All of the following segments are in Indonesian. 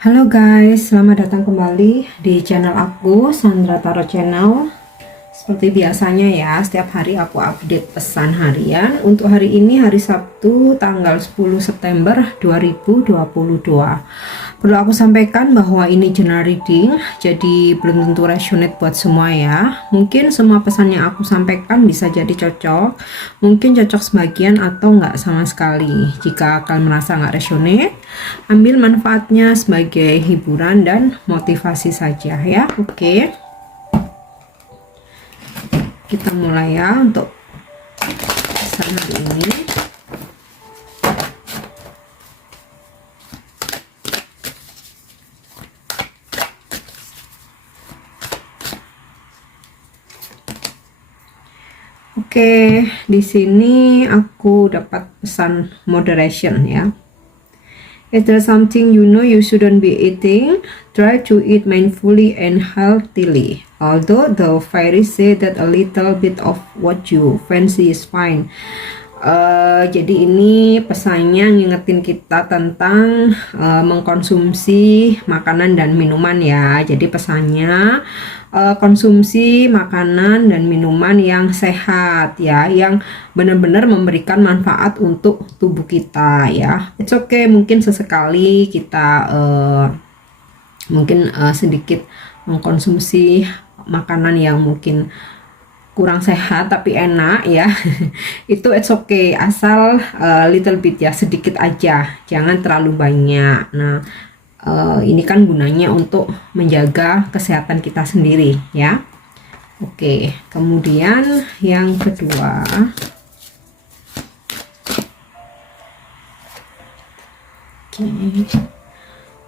Halo guys, selamat datang kembali di channel aku, Sandra Tarot Channel. Seperti biasanya ya, setiap hari aku update pesan harian. Untuk hari ini hari Sabtu tanggal 10 September 2022. Perlu aku sampaikan bahwa ini general reading, jadi belum tentu resonate buat semua ya. Mungkin semua pesan yang aku sampaikan bisa jadi cocok, mungkin cocok sebagian atau nggak sama sekali. Jika kalian merasa nggak resonate, ambil manfaatnya sebagai hiburan dan motivasi saja ya. Oke, kita mulai ya untuk pesan hari ini. Oke, di sini aku dapat pesan moderation ya. If there's something you know you shouldn't be eating, try to eat mindfully and healthily. Although the fairies say that a little bit of what you fancy is fine. Jadi ini pesannya ngingetin kita tentang mengkonsumsi makanan dan minuman ya. Jadi pesannya konsumsi makanan dan minuman yang sehat ya, yang benar-benar memberikan manfaat untuk tubuh kita ya. It's okay, mungkin sesekali kita sedikit mengkonsumsi makanan yang mungkin kurang sehat tapi enak ya. Itu it's okay, asal little bit ya, sedikit aja, jangan terlalu banyak. Nah, ini kan gunanya untuk menjaga kesehatan kita sendiri ya. Oke, kemudian yang kedua,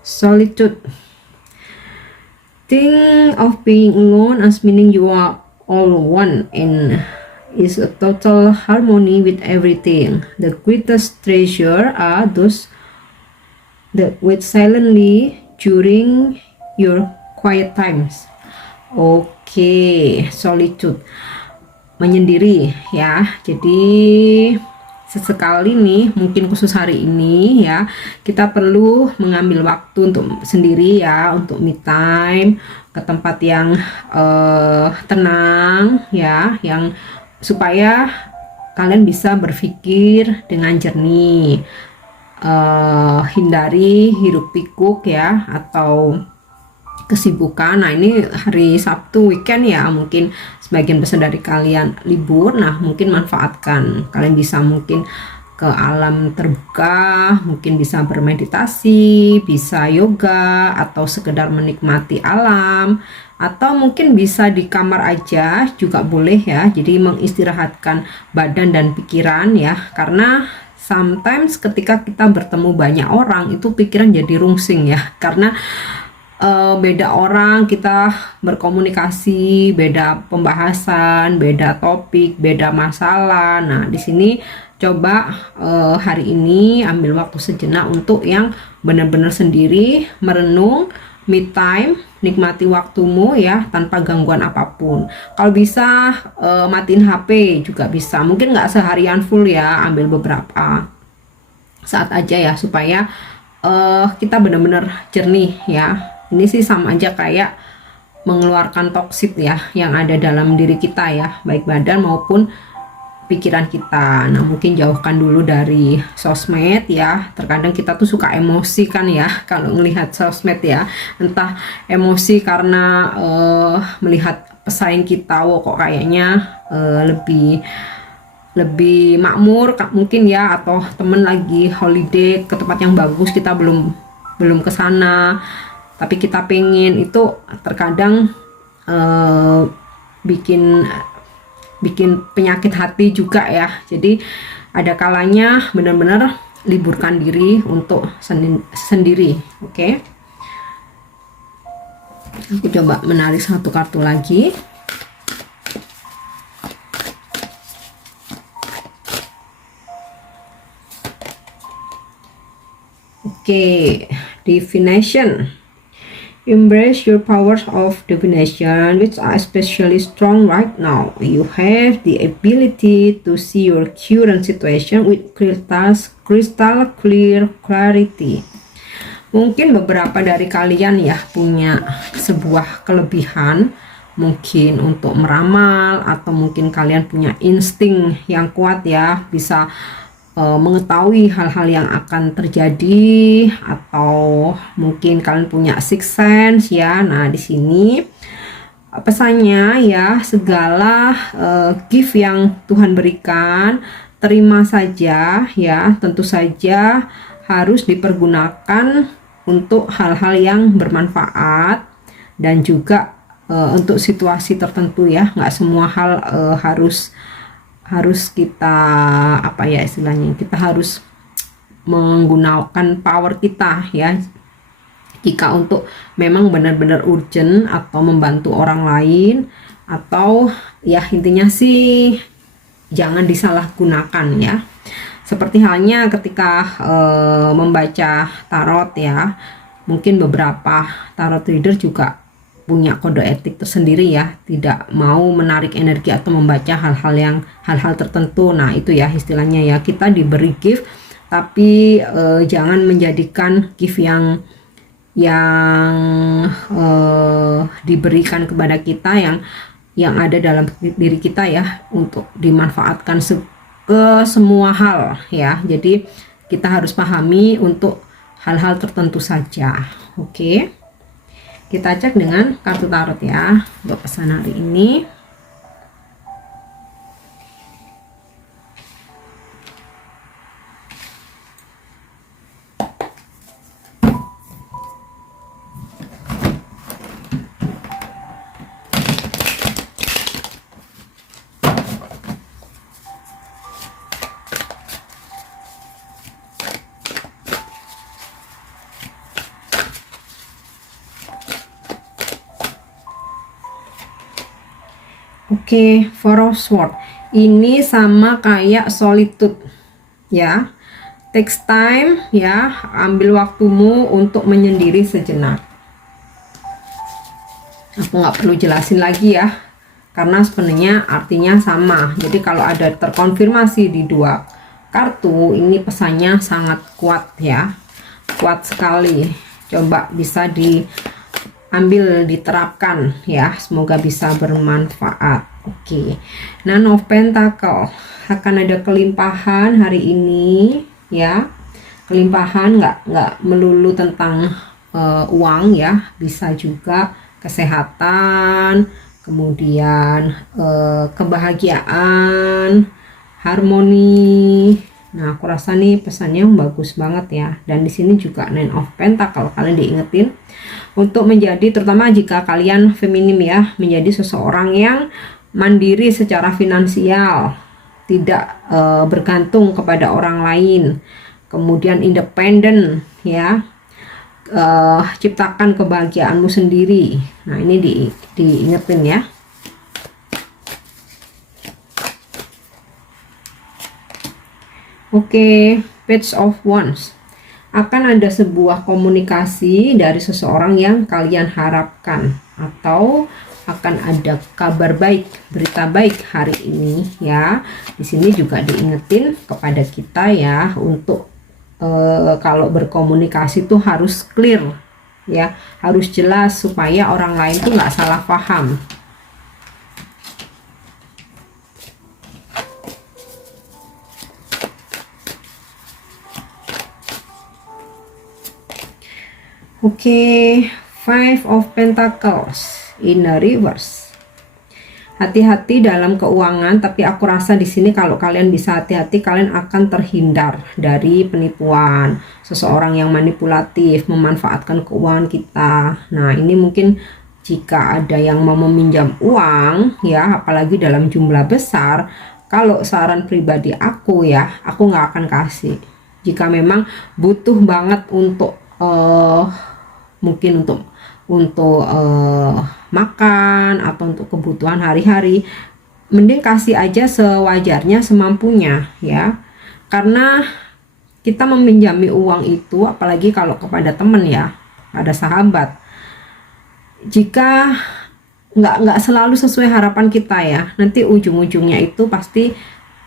solitude. Think of being alone as meaning you are all one and is a total harmony with everything. The greatest treasure are those that wait silently during your quiet times. Oke, solitude, menyendiri ya. Jadi sesekali nih, mungkin khusus hari ini ya, kita perlu mengambil waktu untuk sendiri ya, untuk me time, ke tempat yang tenang ya, yang supaya kalian bisa berpikir dengan jernih. Hindari hiruk pikuk ya, atau kesibukan. Nah, ini hari Sabtu weekend ya, mungkin sebagian besar dari kalian libur. Nah, mungkin manfaatkan, kalian bisa mungkin ke alam terbuka, mungkin bisa bermeditasi, bisa yoga, atau sekedar menikmati alam, atau mungkin bisa di kamar aja juga boleh ya. Jadi mengistirahatkan badan dan pikiran ya, karena sometimes ketika kita bertemu banyak orang itu pikiran jadi rungsing ya, karena beda orang, kita berkomunikasi, beda pembahasan, beda topik, beda masalah. Nah, di sini coba hari ini ambil waktu sejenak untuk yang benar-benar sendiri, merenung, me time, nikmati waktumu ya, tanpa gangguan apapun. Kalau bisa matiin HP juga bisa, mungkin nggak seharian full ya, ambil beberapa saat aja ya, supaya kita benar-benar jernih ya. Ini sih sama aja kayak mengeluarkan toksit ya yang ada dalam diri kita ya, baik badan maupun pikiran kita. Nah, mungkin jauhkan dulu dari sosmed ya. Terkadang kita tuh suka emosi kan ya kalau melihat sosmed ya, entah emosi karena melihat pesaing kita, wow kok kayaknya lebih makmur mungkin ya, atau temen lagi holiday ke tempat yang bagus, kita belum ke sana tapi kita pengen. Itu terkadang bikin penyakit hati juga ya. Jadi ada kalanya benar-benar liburkan diri untuk sendiri. Oke, aku coba menarik satu kartu lagi. Oke, divination. Embrace your powers of divination, which are especially strong right now. You have the ability to see your current situation with crystal clear clarity. Mungkin beberapa dari kalian ya punya sebuah kelebihan, mungkin untuk meramal, atau mungkin kalian punya insting yang kuat ya, bisa mengetahui hal-hal yang akan terjadi, atau mungkin kalian punya sixth sense ya. Nah, di sini pesannya ya, segala gift yang Tuhan berikan terima saja ya, tentu saja harus dipergunakan untuk hal-hal yang bermanfaat dan juga untuk situasi tertentu ya. Nggak semua hal harus kita apa ya istilahnya, kita harus menggunakan power kita ya. Jika untuk memang benar-benar urgent atau membantu orang lain, atau ya intinya sih jangan disalahgunakan ya. Seperti halnya ketika membaca tarot ya, mungkin beberapa tarot reader juga punya kode etik tersendiri ya, tidak mau menarik energi atau membaca hal-hal tertentu. Nah, itu ya istilahnya ya, kita diberi gift tapi jangan menjadikan gift yang diberikan kepada kita yang ada dalam diri kita ya, untuk dimanfaatkan ke semua hal ya. Jadi kita harus pahami untuk hal-hal tertentu saja. Oke, kita cek dengan kartu tarot ya untuk pesan hari ini. Oke, Four of Swords ini sama kayak solitude ya. Takes time ya, ambil waktumu untuk menyendiri sejenak. Aku nggak perlu jelasin lagi ya, karena sebenarnya artinya sama. Jadi kalau ada terkonfirmasi di dua kartu ini, pesannya sangat kuat ya, kuat sekali. Coba bisa diambil, diterapkan ya, semoga bisa bermanfaat. Oke, Nine of Pentacle, akan ada kelimpahan hari ini ya. Kelimpahan nggak melulu tentang uang ya, bisa juga kesehatan, kemudian kebahagiaan, harmoni. Nah, aku rasa nih pesannya bagus banget ya. Dan di sini juga Nine of Pentacle, kalian diingetin untuk menjadi, terutama jika kalian feminim ya, menjadi seseorang yang mandiri secara finansial, tidak bergantung kepada orang lain, kemudian independen ya, ciptakan kebahagiaanmu sendiri. Nah, ini diingetin ya. Oke, Page of Wands, akan ada sebuah komunikasi dari seseorang yang kalian harapkan, atau akan ada kabar baik, berita baik hari ini ya. Di sini juga diingetin kepada kita ya, untuk kalau berkomunikasi tuh harus clear ya, harus jelas supaya orang lain tuh nggak salah paham. Oke, Five of Pentacles in the reverse. Hati-hati dalam keuangan, tapi aku rasa di sini kalau kalian bisa hati-hati, kalian akan terhindar dari penipuan seseorang yang manipulatif, memanfaatkan keuangan kita. Nah, ini mungkin jika ada yang mau meminjam uang ya, apalagi dalam jumlah besar, kalau saran pribadi aku ya, aku nggak akan kasih. Jika memang butuh banget untuk mungkin untuk makan atau untuk kebutuhan hari-hari, mending kasih aja sewajarnya, semampunya ya. Karena kita meminjami uang itu, apalagi kalau kepada teman ya, ada sahabat, jika nggak selalu sesuai harapan kita ya, nanti ujung-ujungnya itu pasti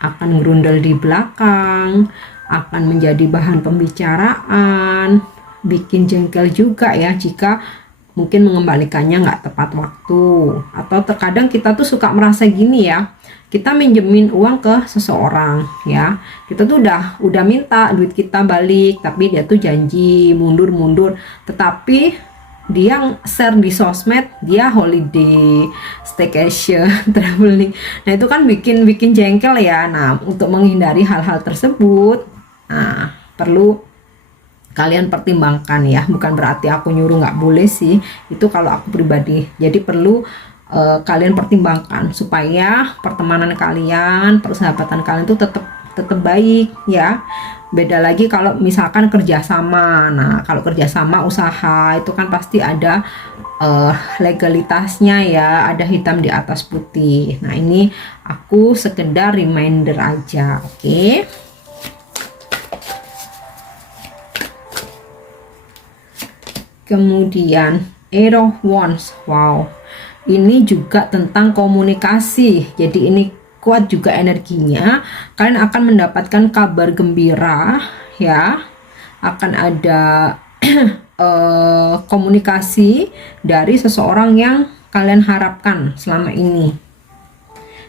akan gerundel di belakang, akan menjadi bahan pembicaraan, bikin jengkel juga ya jika mungkin mengembalikannya nggak tepat waktu. Atau terkadang kita tuh suka merasa gini ya, kita minjemin uang ke seseorang ya, kita tuh udah minta duit kita balik, tapi dia tuh janji mundur, tetapi dia share di sosmed dia holiday, staycation, traveling. Nah itu kan bikin jengkel ya. Nah untuk menghindari hal-hal tersebut, nah perlu kalian pertimbangkan ya. Bukan berarti aku nyuruh nggak boleh sih, itu kalau aku pribadi. Jadi perlu kalian pertimbangkan supaya pertemanan kalian, persahabatan kalian itu tetap baik ya. Beda lagi kalau misalkan kerjasama. Nah kalau kerjasama usaha itu kan pasti ada legalitasnya ya, ada hitam di atas putih. Nah ini aku sekedar reminder aja, oke? Kemudian Eight of Wands, wow, ini juga tentang komunikasi. Jadi ini kuat juga energinya. Kalian akan mendapatkan kabar gembira ya, akan ada komunikasi dari seseorang yang kalian harapkan selama ini,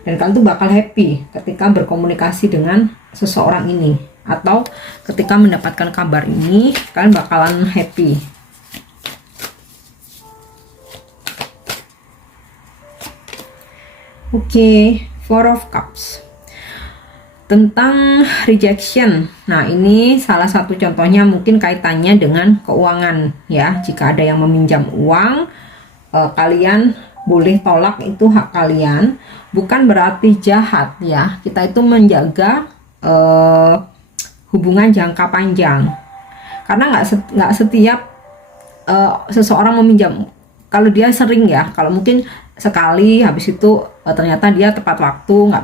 dan kalian tuh bakal happy ketika berkomunikasi dengan seseorang ini, atau ketika mendapatkan kabar ini kalian bakalan happy. Oke, Four of Cups tentang rejection. Nah ini salah satu contohnya mungkin kaitannya dengan keuangan ya. Jika ada yang meminjam uang, kalian boleh tolak, itu hak kalian. Bukan berarti jahat ya, kita itu menjaga hubungan jangka panjang, karena nggak setiap seseorang meminjam. Kalau dia sering ya, kalau mungkin sekali habis itu ternyata dia tepat waktu nggak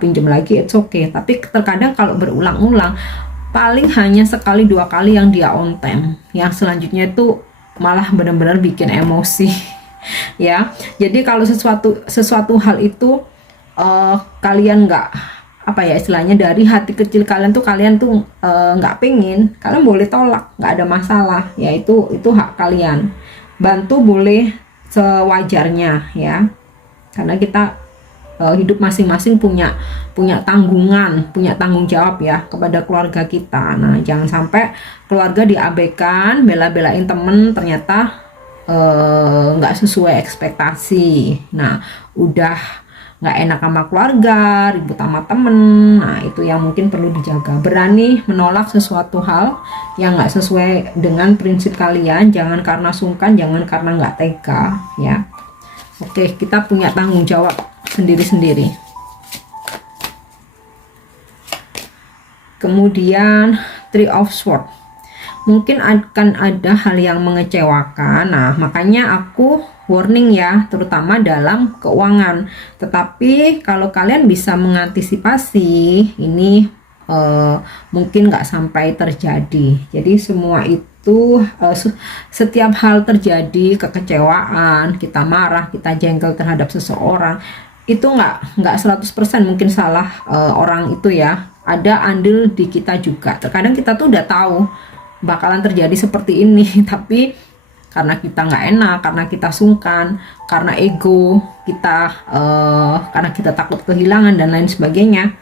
pinjam lagi, it's okay. Tapi terkadang kalau berulang-ulang, paling hanya sekali dua kali yang dia on time, yang selanjutnya itu malah benar-benar bikin emosi ya. Jadi kalau sesuatu hal itu kalian nggak apa ya istilahnya, dari hati kecil kalian tuh nggak pengen, kalian boleh tolak, nggak ada masalah ya. Itu hak kalian. Bantu boleh sewajarnya ya, karena kita hidup masing-masing punya tanggungan, punya tanggung jawab ya kepada keluarga kita. Nah jangan sampai keluarga diabaikan, bela-belain temen, ternyata nggak sesuai ekspektasi. Nah udah nggak enak sama keluarga, ribut sama temen. Nah itu yang mungkin perlu dijaga. Berani menolak sesuatu hal yang nggak sesuai dengan prinsip kalian. Jangan karena sungkan, jangan karena nggak tega ya. Oke, kita punya tanggung jawab sendiri-sendiri. Kemudian Three of Swords, mungkin akan ada hal yang mengecewakan. Nah makanya aku warning ya, terutama dalam keuangan. Tetapi kalau kalian bisa mengantisipasi ini, mungkin nggak sampai terjadi. Jadi semua itu setiap hal terjadi, kekecewaan, kita marah, kita jengkel terhadap seseorang, itu nggak 100% mungkin salah orang itu ya. Ada andil di kita juga. Terkadang kita tuh udah tahu bakalan terjadi seperti ini, tapi karena kita nggak enak, karena kita sungkan, karena ego kita, karena kita takut kehilangan dan lain sebagainya,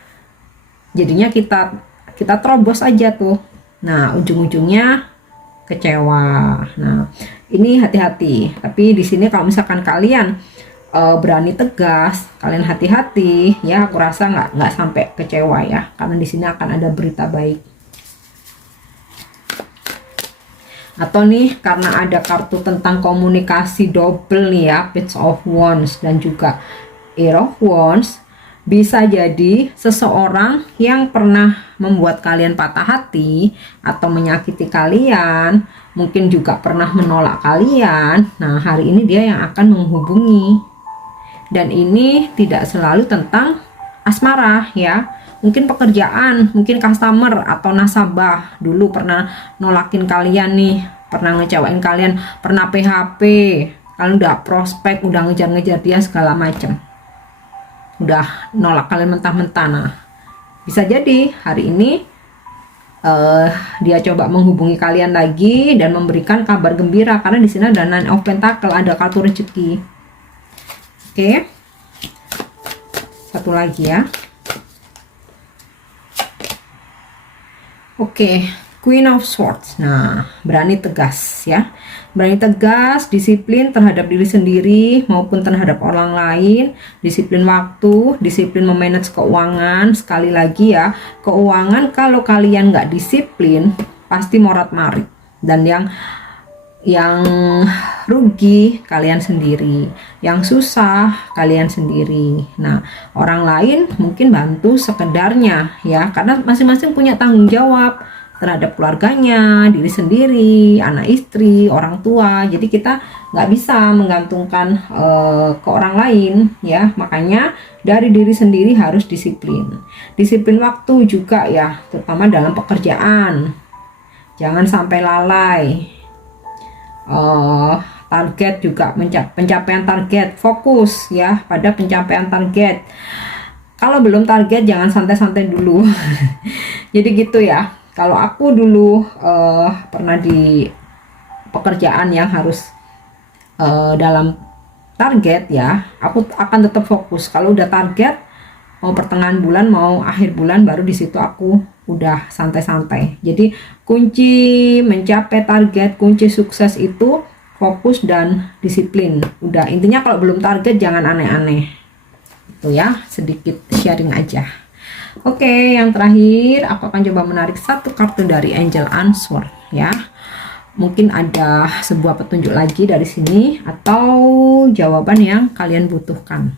jadinya kita terobos aja tuh. Nah ujung-ujungnya kecewa. Nah ini hati-hati. Tapi di sini kalau misalkan kalian berani tegas, kalian hati-hati ya, aku rasa nggak sampai kecewa ya, karena di sini akan ada berita baik. Atau nih karena ada kartu tentang komunikasi double nih ya, Page of Wands dan juga Eight of Wands, bisa jadi seseorang yang pernah membuat kalian patah hati atau menyakiti kalian, mungkin juga pernah menolak kalian. Nah hari ini dia yang akan menghubungi, dan ini tidak selalu tentang asmara ya. Mungkin pekerjaan, mungkin customer atau nasabah dulu pernah nolakin kalian nih, pernah ngecewain kalian, pernah PHP, kalian udah prospek, udah ngejar-ngejar dia segala macam, udah nolak kalian mentah-mentah. Nah bisa jadi hari ini eh, dia coba menghubungi kalian lagi dan memberikan kabar gembira, karena di sini ada Nine of Pentacle, ada kartu rezeki. Oke, satu lagi ya. Oke, Queen of Swords. Nah, berani tegas ya. Berani tegas, disiplin terhadap diri sendiri maupun terhadap orang lain, disiplin waktu, disiplin memanage keuangan. Sekali lagi ya, keuangan kalau kalian nggak disiplin pasti morat-marit, dan yang rugi kalian sendiri, yang susah kalian sendiri. Nah, orang lain mungkin bantu sekedarnya ya, karena masing-masing punya tanggung jawab terhadap keluarganya, diri sendiri, anak istri, orang tua. Jadi kita nggak bisa menggantungkan ke orang lain ya. Makanya dari diri sendiri harus disiplin. Disiplin waktu juga ya, terutama dalam pekerjaan. Jangan sampai lalai. Target juga, pencapaian target, fokus ya pada pencapaian target. Kalau belum target jangan santai-santai dulu. Jadi gitu ya. Kalau aku dulu pernah di pekerjaan yang harus dalam target ya, aku akan tetap fokus. Kalau udah target, mau pertengahan bulan mau akhir bulan, baru di situ aku udah santai-santai. Jadi kunci mencapai target, kunci sukses itu fokus dan disiplin. Udah, intinya kalau belum target jangan aneh-aneh. Itu ya, sedikit sharing aja. Oke, yang terakhir aku akan coba menarik satu kartu dari Angel Answer ya. Mungkin ada sebuah petunjuk lagi dari sini atau jawaban yang kalian butuhkan.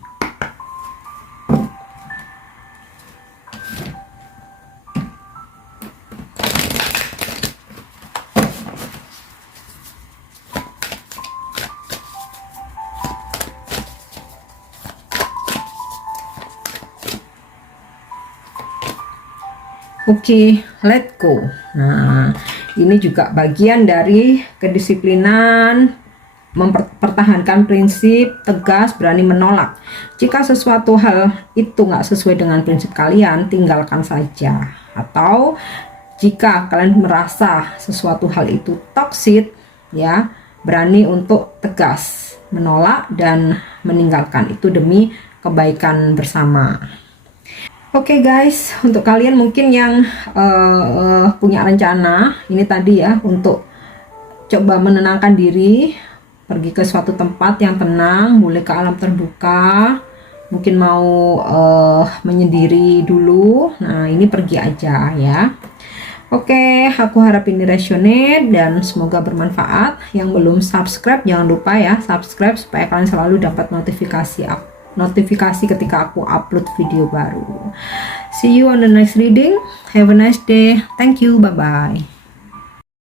Oke, let go. Nah, ini juga bagian dari kedisiplinan, mempertahankan prinsip, tegas, berani menolak. Jika sesuatu hal itu nggak sesuai dengan prinsip kalian, tinggalkan saja. Atau jika kalian merasa sesuatu hal itu toksik, ya, berani untuk tegas, menolak dan meninggalkan. Itu demi kebaikan bersama. Oke guys, untuk kalian mungkin yang punya rencana ini tadi ya, untuk coba menenangkan diri, pergi ke suatu tempat yang tenang, boleh ke alam terbuka, mungkin mau menyendiri dulu. Nah, ini pergi aja ya. Oke, aku harap ini resonate dan semoga bermanfaat. Yang belum subscribe jangan lupa ya subscribe supaya kalian selalu dapat notifikasi ketika aku upload video baru. See you on the next reading. Have a nice day. Thank you. Bye bye.